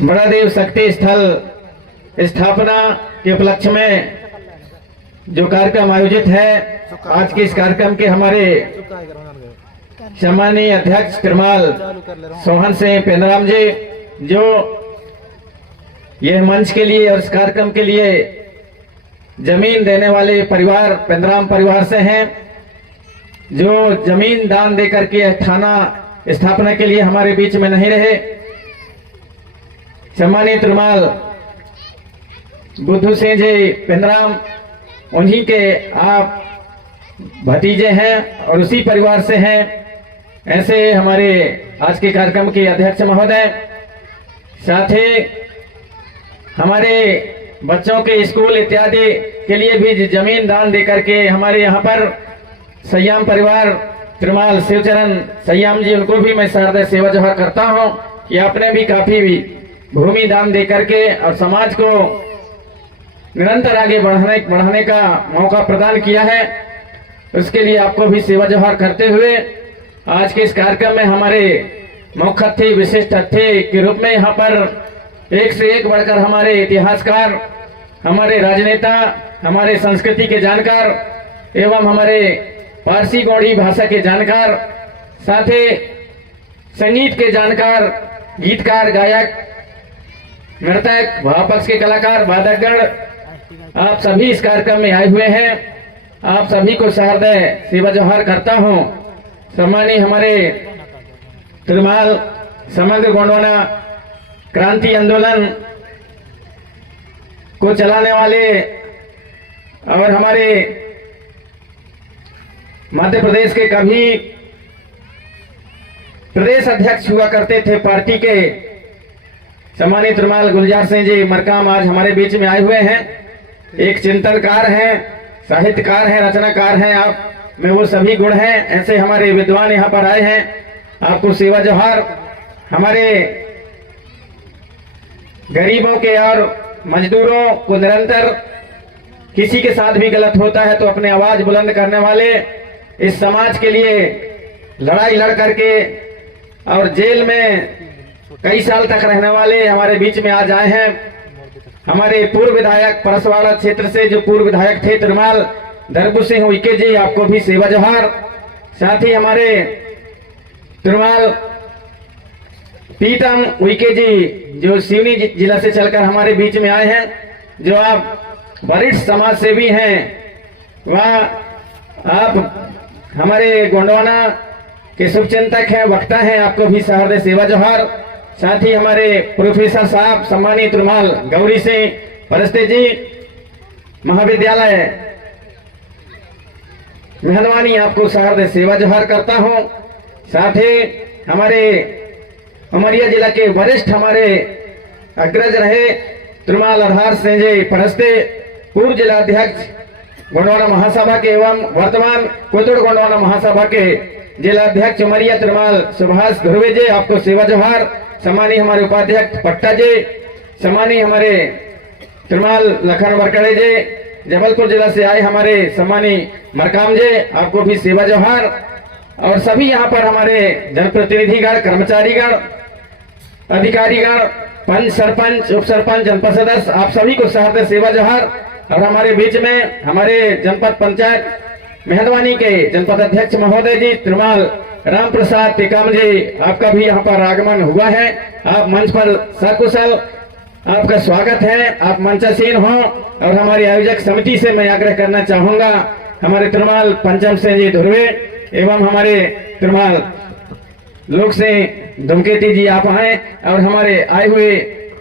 बड़ा देव शक्ति स्थल स्थापना के उपलक्ष्य में जो कार्यक्रम आयोजित है, आज के इस कार्यक्रम के हमारे सम्मानीय अध्यक्ष तिरुमाल सोहन सिंह पेंद्राम जी, जो यह मंच के लिए और इस कार्यक्रम के लिए जमीन देने वाले परिवार पेंद्राम परिवार से हैं, जो जमीन दान देकर के थाना स्थापना के लिए हमारे बीच में नहीं रहे। सम्मानीय तिरुमाल बुद्धू सिंह जी पेंद्राम, उन्हीं के आप भतीजे हैं और उसी परिवार से हैं। ऐसे हमारे आज के कार्यक्रम के अध्यक्ष महोदय, साथ ही हमारे बच्चों के स्कूल इत्यादि के लिए भी जमीन दान देकर के हमारे यहाँ पर सयाम परिवार तिरुमाल शिवचरण सयाम जी, उनको भी मैं सहृदय सेवा जोहार करता हूँ कि आपने भी काफी भूमि दान देकर के और समाज को निरंतर आगे बढ़ाने का मौका प्रदान किया है। उसके लिए आपको भी सेवा जोहार करते हुए आज के इस कार्यक्रम में हमारे मुख्य अतिथि विशिष्ट अतिथि के रूप में यहाँ पर एक से एक बढ़कर हमारे इतिहासकार, हमारे राजनेता, हमारे संस्कृति के जानकार एवं हमारे पारसी गौड़ी भाषा के जानकार, साथ ही संगीत के जानकार, गीतकार, गायक, नर्तक, भावपक्ष के कलाकार, वादकगण, आप सभी इस कार्यक्रम में आए हुए हैं। आप सभी को सहृदय सेवा जोहार करता हूं। सम्मानीय हमारे तिरुमाल समग्र गोंडवाना क्रांति आंदोलन को चलाने वाले और हमारे मध्य प्रदेश के कभी प्रदेश अध्यक्ष हुआ करते थे पार्टी के, सम्मानीय तिरुमाल गुलजार सिंह जी मरकाम आज हमारे बीच में आए हुए हैं। एक चिंतनकार हैं, साहित्यकार हैं, रचनाकार हैं, आप में वो सभी गुण हैं। ऐसे हमारे विद्वान यहाँ पर आए हैं। आपको सेवा जोहार। हमारे गरीबों के और मजदूरों को निरंतर किसी के साथ भी गलत होता है तो अपने आवाज बुलंद करने वाले, इस समाज के लिए लड़ाई लड़ करके और जेल में कई साल तक रहने वाले हमारे बीच में आज आए हैं। हमारे पूर्व विधायक परसवाड़ा क्षेत्र से जो पूर्व विधायक थे तिरुमाल दरबू सिंह उइके जी, आपको भी सेवा जोहार। साथ ही हमारे तिरुमाल पीतम उइके जी, जो सिवनी जिला से चलकर हमारे बीच में आए हैं, जो आप वरिष्ठ समाज सेवी हैं, वह आप हमारे गोंडवाना के शुभचिंतक हैं, वक्ता हैं, आपको भी सहृदय सेवा जोहार। साथ ही हमारे प्रोफेसर साहब सम्मानित तिरुमाल गौरी सिंह परस्ते जी, महाविद्यालय मेहरबानी, आपको सहृदय सेवा जोहार करता हूं। साथ ही हमारे उमरिया जिला के वरिष्ठ हमारे अग्रज रहे तिरुमाल आधार सिंह जी परस्ते, पूर्व जिला अध्यक्ष गोंडवाना महासभा के एवं वर्तमान कोतुड़ गोंडवाना महासभा के जिला अध्यक्ष उमरिया तिरुमाल सुभाष ध्रुवे जी, आपको सेवा जोहार। सम्मानीय हमारे उपाध्यक्ष पट्टा जी, सम्मानीय हमारे तिरुमाल लखन वरकड़े जी, जबलपुर जिला से आए हमारे सम्मानीय मरकाम जी, आपको भी सेवा जोहार। और सभी यहाँ पर हमारे जनप्रतिनिधिगण, कर्मचारीगण, अधिकारीगण, पंच, सरपंच, उप सरपंच, जनपद सदस्य, आप सभी को सहृदय सेवा जोहार। और हमारे बीच में हमारे जनपद पंचायत मेहरबानी के जनपद अध्यक्ष महोदय जी तिरुमाल राम प्रसाद टेकाम जी, आपका भी यहाँ पर आगमन हुआ है। आप मंच पर सकुशल, आपका स्वागत है, आप मंचासीन हो। और हमारी आयोजक समिति से मैं आग्रह करना चाहूंगा, हमारे तिरुमाल पंचम सिंह जी ध्रुवे एवं हमारे तिरुमाल लोक सिंह धूमकेती जी, आप आए और हमारे आए हुए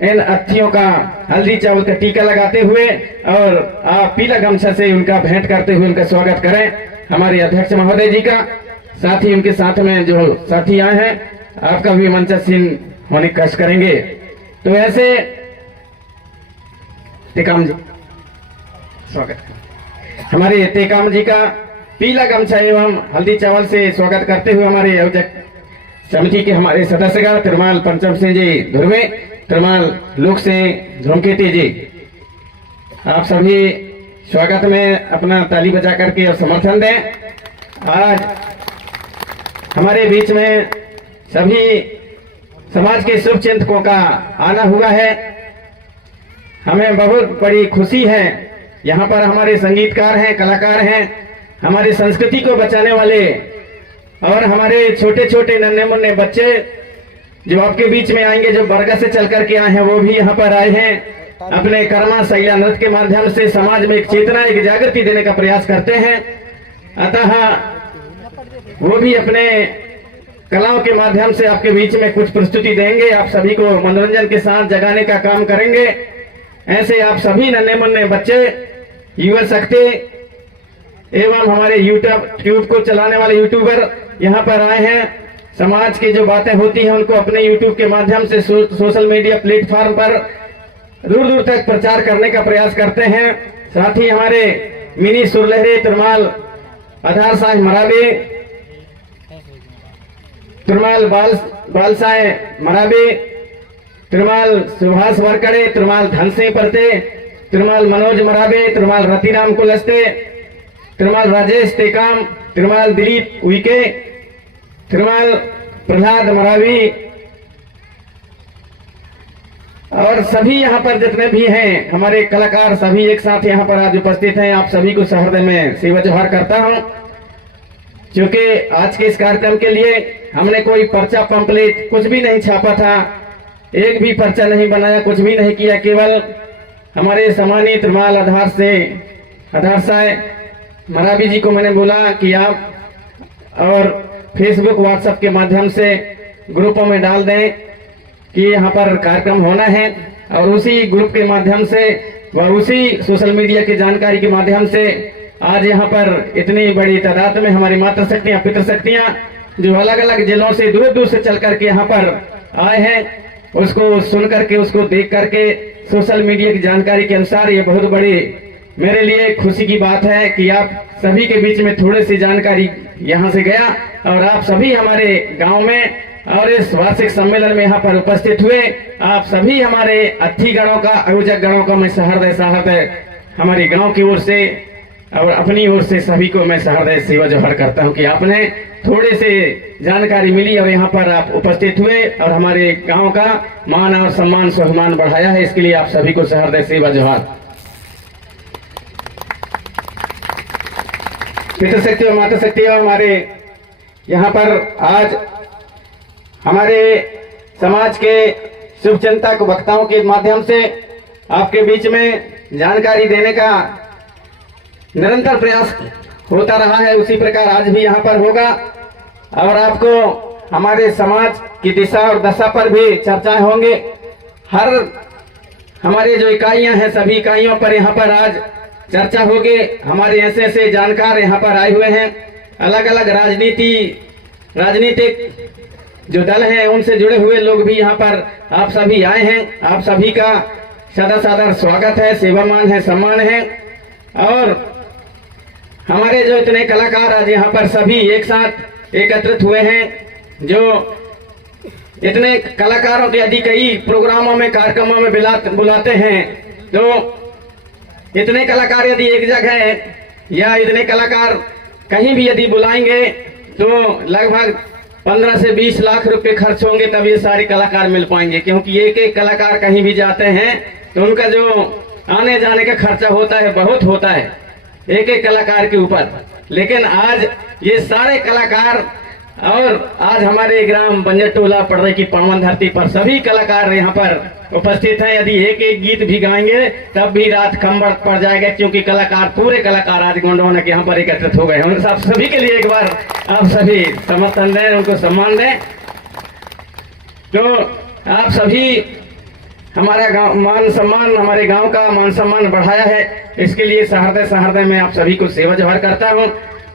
इन अतिथियों का हल्दी चावल का टीका लगाते हुए और आप पीला गमछा से उनका भेंट करते हुए उनका स्वागत करें, हमारे अध्यक्ष महोदय जी का। साथ ही उनके साथ में जो साथी आए हैं, आपका भी मंचासीन होने का कष्ट करेंगे। तो ऐसे टेकाम जी स्वागत, हमारे टेकाम जी का पीला गमछा एवं हल्दी चावल से स्वागत करते हुए हमारे आयोजक समिति के हमारे सदस्यगण तिरुमाल पंचम सिंह जी ध्रुवे, तिरुमाल लोक सिंह धूमकेती जी, आप सभी स्वागत में अपना ताली बजा करके और समर्थन दें। आज हमारे बीच में सभी समाज के शुभ चिंतकों का आना हुआ है। हमें बहुत बड़ी खुशी है। यहाँ पर हमारे संगीतकार हैं, कलाकार हैं, हमारी संस्कृति को बचाने वाले और हमारे छोटे छोटे नन्हे मुन्ने बच्चे जो आपके बीच में आएंगे, जो बरगद से चल करके आए हैं, वो भी यहाँ पर आए हैं। अपने कर्मा शैला नृत्य के माध्यम से समाज में एक चेतना, एक जागृति देने का प्रयास करते हैं। अतः वो भी अपने कलाओं के माध्यम से आपके बीच में कुछ प्रस्तुति देंगे, आप सभी को मनोरंजन के साथ जगाने का काम करेंगे। ऐसे आप सभी नन्हे मुन्ने बच्चे, युवा शक्ति एवं हमारे यूट्यूब को चलाने वाले यूट्यूबर यहाँ पर आए हैं। समाज की जो बातें होती हैं उनको अपने यूट्यूब के माध्यम से सोशल मीडिया प्लेटफॉर्म पर दूर दूर तक प्रचार करने का प्रयास करते हैं। साथ ही हमारे मिनी सुरलहरे तुरमाल आधार साह मराबे, तुरमाल बालसाय मराबे, तुरमाल सुभाष वरकड़े, तुरमाल धनसिंह परते, तुरमाल मनोज मराबे, तुरमाल रतिराम कुलस्ते, तुरमाल राजेश टेकाम, तुरमाल दिलीप उइके, तुरमाल प्रहलाद मरावी और सभी यहाँ पर जितने भी हैं हमारे कलाकार, सभी एक साथ यहाँ पर आज उपस्थित हैं। आप सभी को सहृदय में सेवा जोहार करता हूँ। क्योंकि आज के इस कार्यक्रम के लिए हमने कोई पर्चा पंपलेट कुछ भी नहीं छापा था, एक भी पर्चा नहीं बनाया, कुछ भी नहीं किया। केवल हमारे सम्मानित तुरमाल आधार साय मरावी जी को मैंने बोला कि आप और फेसबुक व्हाट्सएप के माध्यम से ग्रुपों में डाल दें कि यहाँ पर कार्यक्रम होना है, और उसी ग्रुप के माध्यम से व उसी सोशल मीडिया की जानकारी के माध्यम से आज यहाँ पर इतनी बड़ी तादाद में हमारी मातृशक्तियाँ, पितृशक्तियाँ जो अलग अलग जिलों से दूर दूर से चल करके यहाँ पर आए हैं, उसको सुन करके, उसको देख करके सोशल मीडिया की जानकारी के अनुसार ये बहुत बड़ी मेरे लिए खुशी की बात है कि आप सभी के बीच में थोड़ी सी जानकारी यहाँ से गया और आप सभी हमारे गांव में और इस वार्षिक सम्मेलन में यहाँ पर उपस्थित हुए। आप सभी हमारे अतिथि गणों का, आयोजक गणों का मैं सहृदय हमारे गांव की ओर से और अपनी ओर से सभी को मैं सहृदय सेवा जोहार करता हूँ कि आपने थोड़े से जानकारी मिली और यहाँ पर आप उपस्थित हुए और हमारे गांव का मान और सम्मान स्वाभिमान बढ़ाया है। इसके लिए आप सभी को सहृदय सेवा जोहार। पितृशक्ति और मातृशक्ति हमारे यहाँ पर आज हमारे समाज के शुभ चिंतक वक्ताओं के माध्यम से आपके बीच में जानकारी देने का निरंतर प्रयास होता रहा है, उसी प्रकार आज भी यहाँ पर होगा और आपको हमारे समाज की दिशा और दशा पर भी चर्चाएं होंगे। हर हमारे जो इकाइयां हैं सभी इकाइयों पर यहाँ पर आज चर्चा होगी। हमारे ऐसे ऐसे जानकार यहाँ पर आए हुए हैं, अलग अलग राजनीतिक जो दल हैं उनसे जुड़े हुए लोग भी यहाँ पर आप सभी आए हैं। आप सभी का सदा सादर स्वागत है, सेवामान है, सम्मान है। और हमारे जो इतने कलाकार आज यहाँ पर सभी एक साथ एकत्रित हुए हैं, जो इतने कलाकारों के यदि कई प्रोग्रामों में, कार्यक्रमों में बुलाते हैं, तो इतने कलाकार यदि एक जगह या इतने कलाकार कहीं भी यदि बुलाएंगे तो लगभग 15 से 20 लाख रुपए खर्च होंगे, तब ये सारे कलाकार मिल पाएंगे। क्योंकि एक एक कलाकार कहीं भी जाते हैं तो उनका जो आने जाने का खर्चा होता है बहुत होता है एक एक कलाकार के ऊपर। लेकिन आज ये सारे कलाकार और आज हमारे ग्राम बंजरटोला पड़रे की पावन धरती पर सभी कलाकार यहाँ पर उपस्थित हैं। यदि एक एक गीत भी गाएंगे तब भी रात कम पड़ जाएगा, क्योंकि कलाकार, पूरे कलाकार आज गोंडवाना के यहाँ पर एकत्रित हो गए हैं। आप सभी के लिए एक बार आप सभी समर्थन दें, उनको सम्मान दें। तो आप सभी हमारा गांव मान सम्मान, हमारे गांव का मान सम्मान बढ़ाया है, इसके लिए सहृदय में आप सभी को सेवा जोहार करता हूं।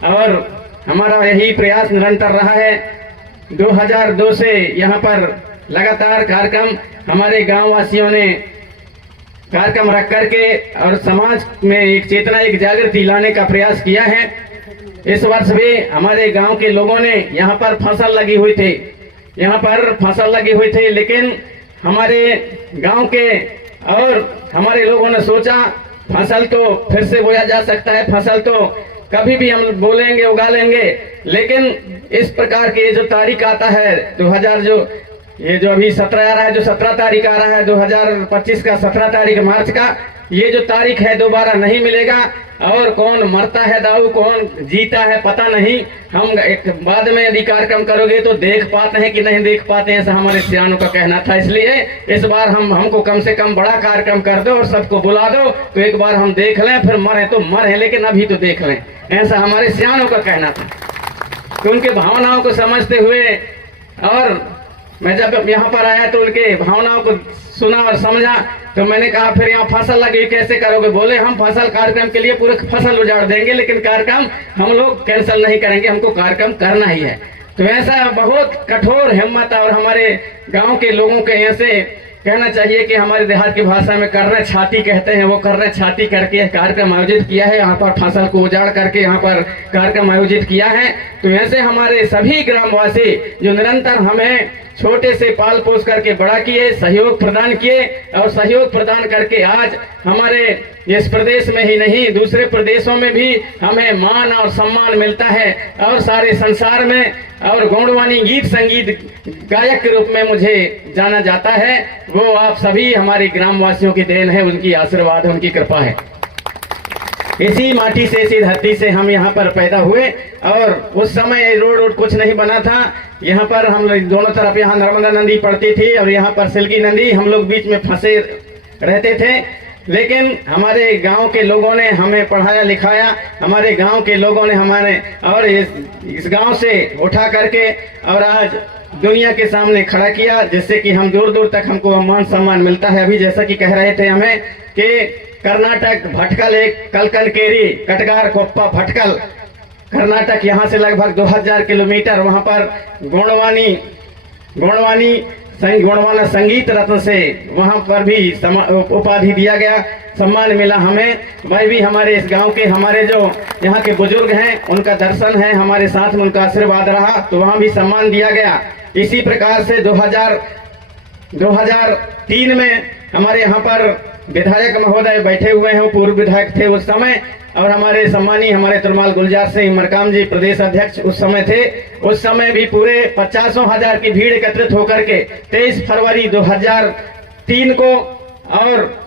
और हमारा यही प्रयास निरंतर रहा है। 2002 से यहाँ पर लगातार कार्यक्रम हमारे गांव वासियों ने कार्यक्रम रख करके और समाज में एक चेतना, एक जागृति लाने का प्रयास किया है। इस वर्ष भी हमारे गांव के लोगों ने यहाँ पर फसल लगी हुई थी, लेकिन हमारे गांव के और हमारे लोगों ने सोचा फसल तो फिर से बोया जा सकता है, फसल तो कभी भी हम बोलेंगे उगा लेंगे, लेकिन इस प्रकार के जो तारीख आता है 2000 जो ये जो अभी 17 आ रहा है, जो 17 तारीख आ रहा है 2025 का, 17 तारीख मार्च का, ये जो तारीख है दोबारा नहीं मिलेगा। और कौन मरता है दाऊ, कौन जीता है पता नहीं। हम एक बाद में यदि कार्यक्रम करोगे तो देख पाते हैं कि नहीं देख पाते हैं, ऐसा हमारे सियानों का कहना था। इसलिए इस बार हमको कम से कम बड़ा कार्यक्रम कर दो और सबको बुला दो, तो एक बार हम देख लें, फिर मरे तो मरे, लेकिन अभी तो देख लें, ऐसा हमारे सियानों का कहना था। तो उनके भावनाओं को समझते हुए, और मैं जब यहाँ पर आया तो उनके भावनाओं को सुना और समझा, तो मैंने कहा फिर यहाँ फसल लगी कैसे करोगे? बोले हम फसल कार्यक्रम के लिए पूरे फसल उजाड़ देंगे, लेकिन कार्यक्रम हम लोग कैंसिल नहीं करेंगे, हमको कार्यक्रम करना ही है। तो ऐसा बहुत कठोर हिम्मत, और हमारे गांव के लोगों के ऐसे कहना चाहिए कि हमारे देहात की भाषा में कर्रे छाती कहते हैं, वो कर्रे छाती करके कार्यक्रम आयोजित किया है। यहाँ पर फसल को उजाड़ करके यहाँ पर कार्यक्रम आयोजित किया है। तो ऐसे हमारे सभी ग्रामवासी जो निरंतर हमें छोटे से पाल पोस करके बड़ा किए, सहयोग प्रदान किए, और सहयोग प्रदान करके आज हमारे इस प्रदेश में ही नहीं दूसरे प्रदेशों में भी हमें मान और सम्मान मिलता है, और सारे संसार में, और गौड़वानी गीत संगीत गायक के रूप में मुझे जाना जाता है। वो आप सभी हमारे ग्रामवासियों की देन है, उनकी आशीर्वाद, उनकी कृपा है। इसी माटी से, इसी धरती से हम यहाँ पर पैदा हुए, और उस समय रोड कुछ नहीं बना था। यहाँ पर हम लोग दोनों तरफ यहाँ नर्मदा नदी पड़ती थी, और यहाँ पर सिल्की नदी, हम लोग बीच में फंसे रहते थे। लेकिन हमारे गांव के लोगों ने हमें पढ़ाया लिखाया, हमारे गांव के लोगों ने हमारे, और इस गांव से उठा करके और आज दुनिया के सामने खड़ा किया, जिससे कि हम दूर दूर तक हमको मान सम्मान मिलता है। अभी जैसा कि कह रहे थे हमें कि कर्नाटक भटकल, एक कलकनकेरी कटगार कोप्पा भटकल कर्नाटक, यहाँ से लगभग 2000 किलोमीटर, वहाँ पर गोंडवाना संगीत रत्न से वहाँ पर भी उपाधि दिया गया, सम्मान मिला हमें। वह भी हमारे इस गांव के, हमारे जो यहाँ के बुजुर्ग हैं, उनका दर्शन है, हमारे साथ में उनका आशीर्वाद रहा, तो वहाँ भी सम्मान दिया गया। इसी प्रकार से 2003 में हमारे यहाँ पर विधायक महोदय बैठे हुए हैं, पूर्व विधायक थे उस समय, और हमारे सम्मानी हमारे तुरमाल गुलजार सिंह मरकाम जी प्रदेश अध्यक्ष उस समय थे। उस समय भी पूरे 50,000 की भीड़ एकत्रित होकर के 23 फरवरी 2003 को, और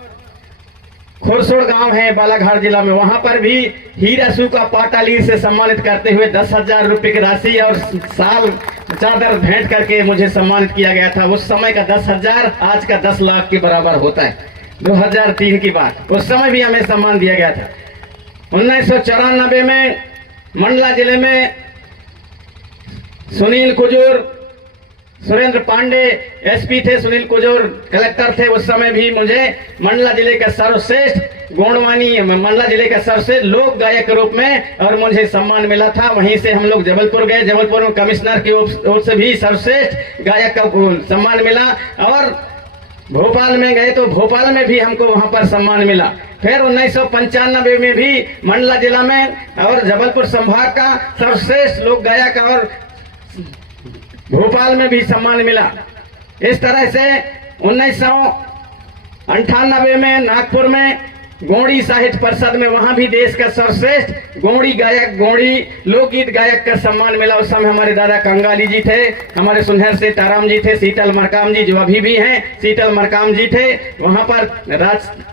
खोरसोड़ गांव है बालाघाट जिला में, वहां पर भी हीरासू का पाटालीर से सम्मानित करते हुए 10,000 रुपए की राशि और साल चादर भेंट करके मुझे सम्मानित किया गया था। उस समय का 10,000 आज का 10 लाख के बराबर होता है। 2003 की बात, उस समय भी हमें सम्मान दिया गया था। 1994 में मंडला जिले में सुनील कुजूर, सुरेंद्र पांडे एसपी थे, सुनील कुजूर कलेक्टर थे। उस समय भी मुझे मंडला जिले का सर्वश्रेष्ठ गोंडवानी, मंडला जिले का सर्वश्रेष्ठ लोक गायक के रूप में और मुझे सम्मान मिला था। वहीं से हम लोग जबलपुर गए, जबलपुर में कमिश्नर की ओर से भी सर्वश्रेष्ठ गायक का सम्मान मिला, और भोपाल में गए तो भोपाल में भी हमको वहां पर सम्मान मिला। फिर 1995 में भी मंडला जिला में और जबलपुर संभाग का सर्वश्रेष्ठ लोक गायक और भोपाल में भी सम्मान मिला। इस तरह से 1998 में नागपुर में गोंडी साहित्य परिषद में, वहां भी देश का सर्वश्रेष्ठ गोंडी गायक, गोंडी लोकगीत गायक का सम्मान मिला। उस समय हमारे दादा कंगाली जी थे, हमारे सुनहर से ताराम जी थे, शीतल मरकाम जी जो अभी भी हैं, शीतल मरकाम जी थे। वहां पर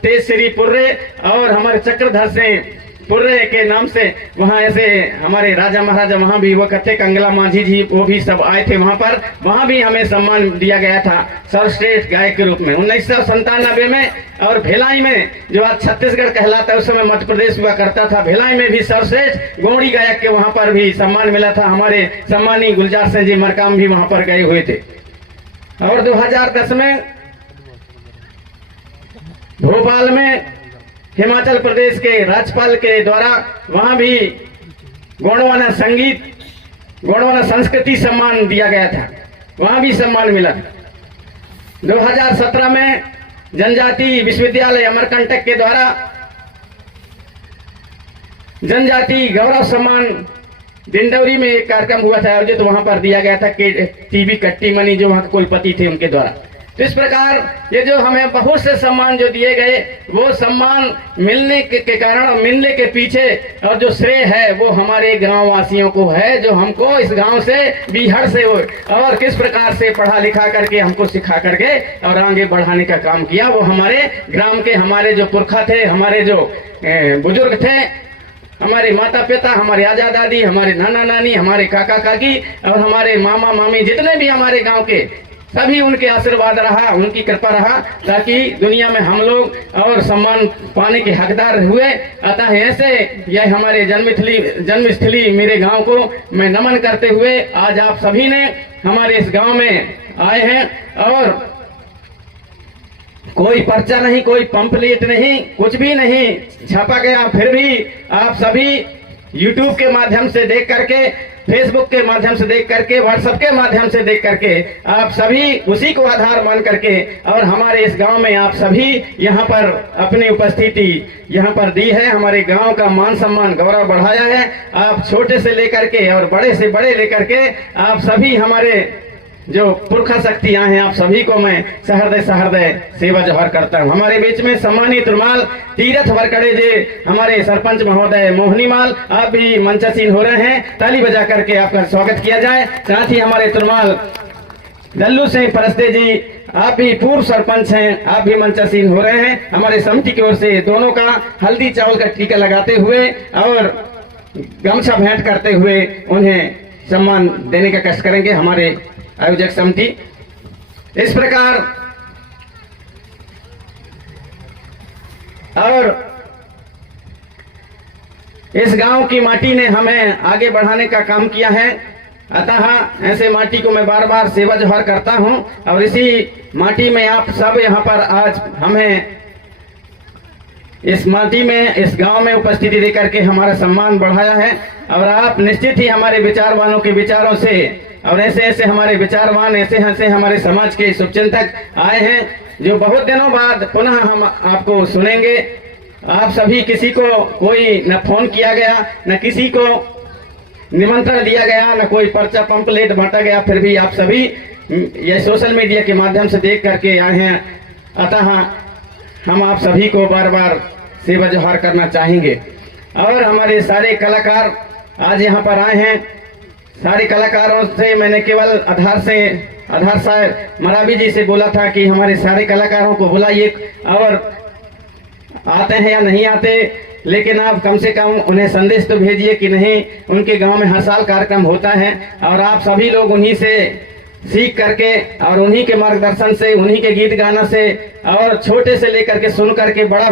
तेज श्री पुर्रे और हमारे चक्रधर से पुर्रे के नाम से वहां ऐसे हमारे राजा महाराजा वहां भी वो करते, कंगला माझी जी वो भी सब आए थे वहां पर, वहां भी हमें सम्मान दिया गया था सर्वश्रेष्ठ गायक के रूप में 1997 में। और भिलाई में जो आज छत्तीसगढ़ कहलाता है, उस समय मध्य प्रदेश हुआ करता था, भिलाई में भी सर्वश्रेष्ठ गोंडी गायक के वहां पर भी सम्मान मिला था। हमारे सम्मानी गुलजार सिंह जी मरकाम भी वहां पर गए हुए थे। और 2010 में भोपाल में हिमाचल प्रदेश के राज्यपाल के द्वारा वहां भी गोंडवाना संगीत, गोंडवाना संस्कृति सम्मान दिया गया था, वहां भी सम्मान मिला। 2017 में जनजाति विश्वविद्यालय अमरकंटक के द्वारा जनजाति गौरव सम्मान दिंडौरी में एक कार्यक्रम हुआ था आयोजित, तो वहां पर दिया गया था कि टीबी कट्टी मनी जो वहां कुलपति थे उनके द्वारा। तो इस प्रकार ये जो हमें बहुत से सम्मान जो दिए गए, वो सम्मान मिलने के कारण और मिलने के पीछे और जो श्रेय है वो हमारे गांव वासियों को है, जो हमको इस गांव से बिहार से और किस प्रकार से पढ़ा लिखा करके हमको सिखा करके और आगे बढ़ाने का काम किया। वो हमारे ग्राम के हमारे जो पुरखा थे, हमारे जो बुजुर्ग थे, हमारे माता पिता, हमारे आजा दादी, हमारे नाना नानी, हमारे काका काकी और हमारे मामा मामी, जितने भी हमारे गांव के सभी, उनके आशीर्वाद रहा, उनकी कृपा रहा, ताकि दुनिया में हम लोग और सम्मान पाने के हकदार हुए। अतः ऐसे यह हमारे जन्मस्थली मेरे गांव को मैं नमन करते हुए आज आप सभी ने हमारे इस गांव में आए हैं और कोई पर्चा नहीं, कोई पंपलेट नहीं, कुछ भी नहीं छापा गया, फिर भी आप सभी YouTube के माध्यम से देख करके, फेसबुक के माध्यम से देख करके, व्हाट्सएप के माध्यम से देख करके आप सभी उसी को आधार मान करके और हमारे इस गांव में आप सभी यहाँ पर अपनी उपस्थिति यहाँ पर दी है, हमारे गांव का मान सम्मान गौरव बढ़ाया है। आप छोटे से लेकर के और बड़े से बड़े लेकर के आप सभी हमारे जो पुरखा शक्तियां हैं, आप सभी को मैं सहृदय सेवा जोहार करता हूं। हमारे बीच में सम्मानित रुमाल तीरथ वरकड़े जी, हमारे सरपंच महोदय मोहनी माल, आप भी मंचासीन हो रहे हैं, ताली बजा करके आपका स्वागत किया जाए। साथ ही हमारे तुरमाल दल्लू सिंह परस्ते जी, आप भी पूर्व सरपंच हैं, आप भी मंचासीन हो रहे हैं। हमारे समिति की ओर से दोनों का हल्दी चावल का टीका लगाते हुए और गमछा भेंट करते हुए उन्हें सम्मान देने का कष्ट करेंगे हमारे आयोजक समिति। इस प्रकार और इस गांव की माटी ने हमें आगे बढ़ाने का काम किया है, अतः ऐसे माटी को मैं बार बार सेवा जोहार करता हूं और इसी माटी में आप सब यहां पर आज हमें इस माटी में, इस गांव में उपस्थिति देकर के हमारा सम्मान बढ़ाया है। और आप निश्चित ही हमारे विचारवानों के विचारों से और ऐसे ऐसे हमारे विचारवान, ऐसे ऐसे हमारे समाज के शुभचिंतक आए हैं, जो बहुत दिनों बाद पुनः हम आपको सुनेंगे। आप सभी, किसी को कोई न फोन किया गया, न किसी को निमंत्रण दिया गया, न कोई पर्चा पंपलेट बांटा गया, फिर भी आप सभी ये सोशल मीडिया के माध्यम से देख करके आए हैं। अतः हम आप सभी को बार बार सेवा जोहार करना चाहेंगे। और हमारे सारे कलाकार आज यहाँ पर आए हैं। सारे कलाकारों से मैंने केवल आधार साहब मरावी जी से बोला था कि हमारे सारे कलाकारों को बुलाइए, और आते हैं या नहीं आते, लेकिन आप कम से कम उन्हें संदेश तो भेजिए कि नहीं, उनके गांव में हर साल कार्यक्रम होता है और आप सभी लोग उन्हीं से सीख करके और उन्हीं के मार्गदर्शन से, उन्हीं के गीत गाना से और छोटे से लेकर के सुन करके बड़ा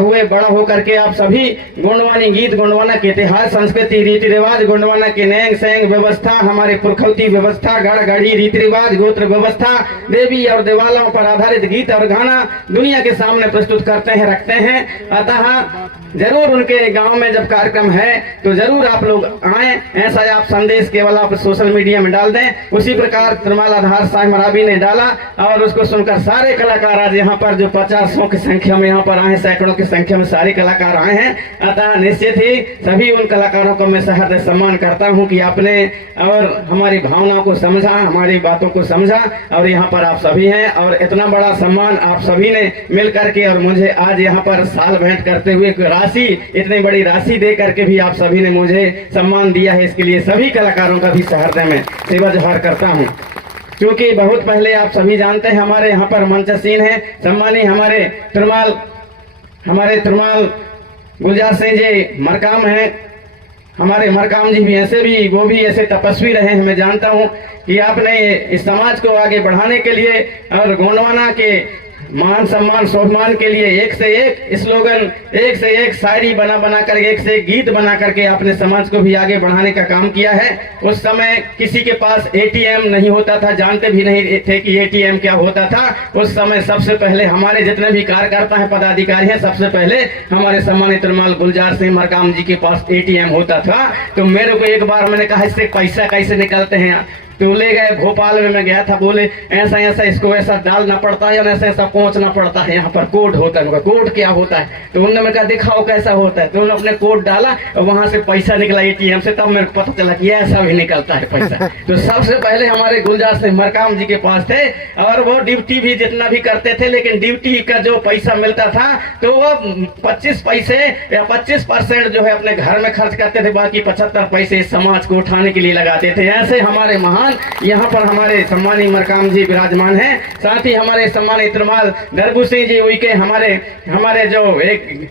हो करके आप सभी गोंडवानी गीत, गोंडवाना के इतिहास, संस्कृति, रीति रिवाज, गोंडवाना के नैंग सैंग व्यवस्था, हमारे पुरखौती व्यवस्था, गढ़ गढ़ी रीति रिवाज, गोत्र व्यवस्था, देवी और देवालयों पर आधारित गीत और गाना दुनिया के सामने प्रस्तुत करते हैं, रखते हैं। अतः जरूर उनके गांव में जब कार्यक्रम है तो जरूर आप लोग आए। ऐसा आप संदेश केवल आप सोशल मीडिया में डाल दें। उसी प्रकार तिरुमाल आधार साहब मरावी ने डाला और उसको सुनकर सारे कलाकार आज यहाँ पर जो 50 की संख्या में यहाँ पर आए, सैकड़ों की संख्या में सारे कलाकार आए हैं। अतः निश्चित ही सभी उन कलाकारों को मैं सहृदय सम्मान करता हूँ कि आपने और हमारी भावनाओं को समझा, हमारी बातों को समझा और यहाँ पर आप सभी हैं और इतना बड़ा सम्मान आप सभी ने मिल करके और मुझे आज यहाँ पर साल भेंट करते हुए राशि, इतनी बड़ी राशि दे करके भी आप सभी ने मुझे सम्मान दिया है। इसके लिए सभी कलाकारों का भी सहृदय में सेवा जोहार करता हूँ। क्योंकि बहुत पहले आप सभी जानते हैं हमारे यहाँ पर मंचासीन है सम्मानी हमारे तिरुमाल गुलजार सिंह जी मरकाम हैं। हमारे मरकाम जी भी ऐसे भी, वो भी ऐसे तपस्वी रहे हैं। मैं जानता हूँ कि आपने इस समाज को आगे बढ़ाने के लिए और गोंडवाना के मान सम्मान स्वाभिमान के लिए एक से एक स्लोगन, एक से एक शायरी बना कर, एक से एक गीत बना करके आपने समाज को भी आगे बढ़ाने का काम किया है। उस समय किसी के पास एटीएम नहीं होता था, जानते भी नहीं थे कि एटीएम क्या होता था। उस समय सबसे पहले हमारे जितने भी कार्यकर्ता हैं, पदाधिकारी हैं, सबसे पहले हमारे सम्मानित तिरुमाल गुलजार सिंह मरकाम जी के पास एटीएम होता था। तो मेरे को एक बार मैंने कहा इससे पैसा कैसे निकालते हैं, तो ले गए भोपाल में, मैं गया था, बोले ऐसा ऐसा इसको ऐसा डालना पड़ता है और ऐसा ऐसा पहुंचना पड़ता है, यहाँ पर कोड होता है। कोड क्या होता है? तो उन्होंने मैं कहा दिखाओ कैसा होता है। तो उन्होंने अपने कोड डाला और वहां से पैसा निकला ATM से, तब मेरे को पता चला कि ऐसा भी निकलता है पैसा। तो सबसे पहले हमारे गुलजार सिंह मरकाम जी के पास थे और वो ड्यूटी भी जितना भी करते थे, लेकिन ड्यूटी का जो पैसा मिलता था तो वो 25 पैसे या 25% जो है अपने घर में खर्च करते थे, बाकी 75 पैसे समाज को उठाने के लिए लगाते थे। ऐसे हमारे महान यहाँ पर हमारे सम्मानी मरकाम जी विराजमान हैं। साथ ही हमारे सम्मानी तिरमाल दरबू सिंह जी उनके हमारे जो एक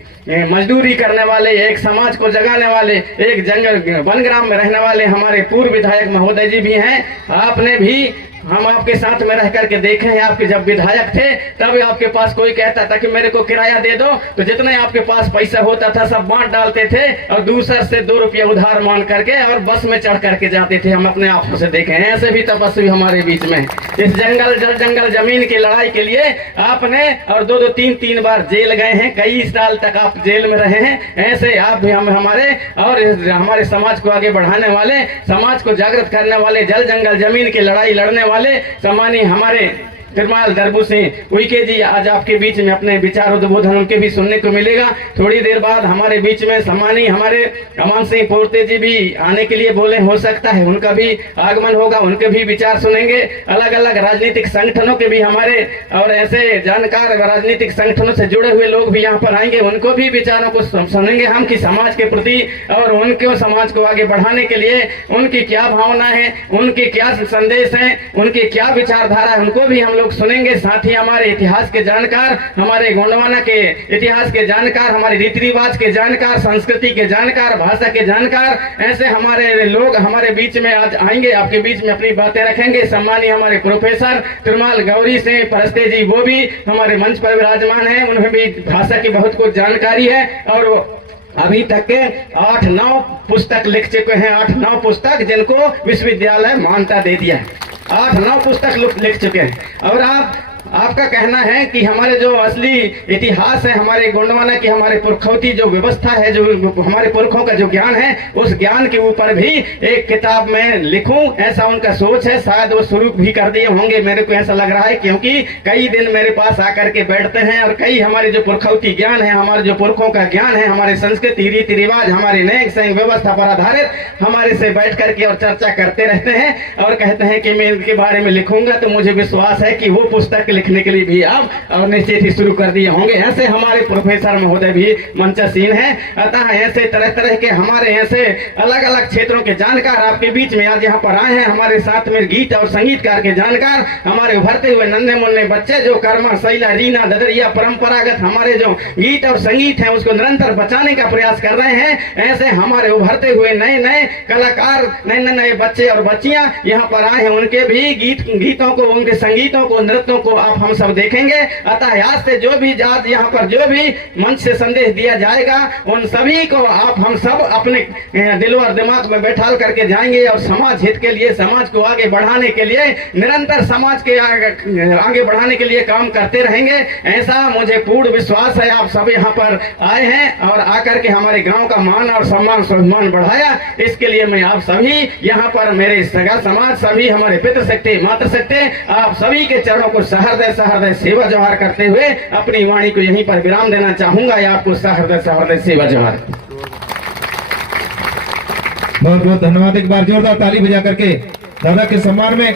मजदूरी करने वाले, एक समाज को जगाने वाले, एक जंगल वनग्राम में रहने वाले हमारे पूर्व विधायक महोदय जी भी हैं। आपने भी, हम आपके साथ में रह करके देखे हैं, आपके जब विधायक थे तब आपके पास कोई कहता था कि मेरे को किराया दे दो, तो जितने आपके पास पैसा होता था सब बांट डालते थे और दूसरे से 2 रुपया उधार मान करके और बस में चढ़ करके जाते थे। हम अपने आंखों से देखे हैं। ऐसे भी तपस्वी हमारे बीच में। इस जंगल जमीन की लड़ाई के लिए आपने और 2-2 3-3 बार जेल गए हैं, कई साल तक आप जेल में रहे हैं। ऐसे आप भी हमारे और हमारे समाज को आगे बढ़ाने वाले, समाज को जागृत करने वाले, जंगल जमीन की लड़ाई लड़ने वाले सम्मानी हमारे तिरमाल दरबू सिंह उइके जी आज आपके बीच में अपने विचार उद्बोधन उनके भी सुनने को मिलेगा। थोड़ी देर बाद हमारे बीच में सम्मानी हमारे अमान सिंह पोर्ते जी भी आने के लिए बोले, हो सकता है उनका भी आगमन होगा, उनके भी विचार सुनेंगे। अलग अलग राजनीतिक संगठनों के भी हमारे और ऐसे जानकार राजनीतिक संगठनों से जुड़े हुए लोग भी यहाँ पर आएंगे, उनको भी विचारों को सुनेंगे हम कि समाज के प्रति और उनके समाज को आगे बढ़ाने के लिए उनकी क्या भावना है, उनके क्या संदेश है, उनकी क्या विचारधारा है, उनको भी हम लोग सुनेंगे। साथ ही हमारे इतिहास के जानकार, हमारे गोंडवाना के इतिहास के जानकार, हमारे रीति रिवाज के जानकार, संस्कृति के जानकार, भाषा के जानकार, ऐसे हमारे लोग हमारे बीच में आज आएंगे, आपके बीच में अपनी बातें रखेंगे। सम्मानीय हमारे प्रोफेसर तिरमाल गौरी सिंह परस्ते जी, वो भी हमारे मंच पर विराजमान है, उन्हें भी भाषा की बहुत कुछ जानकारी है और वो अभी तक के 8-9 पुस्तक लिख चुके हैं। 8-9 पुस्तक जिनको विश्वविद्यालय मान्यता दे दिया है, 8-9 पुस्तक लिख चुके हैं। और आपका कहना है कि हमारे जो असली इतिहास है, हमारे गोंडवाना की हमारे पुरखों की जो व्यवस्था है, जो हमारे पुरखों का जो ज्ञान है, उस ज्ञान के ऊपर भी एक किताब में लिखूं, ऐसा उनका सोच है। शायद वो शुरू भी कर दिए होंगे, मेरे को ऐसा लग रहा है, क्योंकि कई दिन मेरे पास आकर के बैठते हैं और कई हमारे जो पुरखों की ज्ञान है, हमारे जो पुरखों का ज्ञान है, हमारे संस्कृति रीति रिवाज, हमारे नैतिक संघ व्यवस्था पर आधारित हमारे से बैठ करके और चर्चा करते रहते हैं और कहते हैं कि मैं इनके बारे में लिखूंगा। तो मुझे विश्वास है कि वो पुस्तक लिखने के लिए भी आप और निश्चित ही शुरू कर दिए होंगे। ऐसे हमारे प्रोफेसर महोदय भी मंचसीन हैं। अतः ऐसे तरह तरह के हमारे ऐसे अलग अलग क्षेत्रों के जानकार आपके बीच में आज यहाँ पर आए हैं। हमारे साथ में गीत और संगीतकार के जानकार, हमारे उभरते हुए नन्हे मुन्ने बच्चे जो कर्मा शैला रीना ददरिया परंपरागत हमारे जो गीत और संगीत है उसको निरंतर बचाने का प्रयास कर रहे हैं। ऐसे हमारे उभरते हुए नए नए कलाकार, नए नए बच्चे और बच्चियां यहाँ पर आए हैं, उनके भी गीतों को, उनके संगीतों को, नृत्यों को आप हम सब देखेंगे। अतः आज से जो भी जात यहाँ पर जो भी मंच से संदेश दिया जाएगा उन सभी को आप हम सब अपने दिल और दिमाग में बैठा करके जाएंगे और समाज हित के लिए, समाज को आगे बढ़ाने के लिए, निरंतर समाज के आगे बढ़ाने के लिए काम करते रहेंगे। ऐसा मुझे पूर्ण विश्वास है। आप सब यहाँ पर आए हैं और आकर के हमारे गांव का मान और सम्मान स्वाभिमान बढ़ाया, इसके लिए मैं आप सभी यहाँ पर मेरे सगा समाज, सभी हमारे पितृ शक्ति मातृ शक्ति, आप सभी के चरणों को सहृदय सेवा जोहार करते हुए अपनी वाणी को यहीं पर विराम देना चाहूंगा। आपको सहृदय सेवा जोहार। बहुत बहुत धन्यवाद। एक बार जोरदार ताली बजा करके दादा के सम्मान में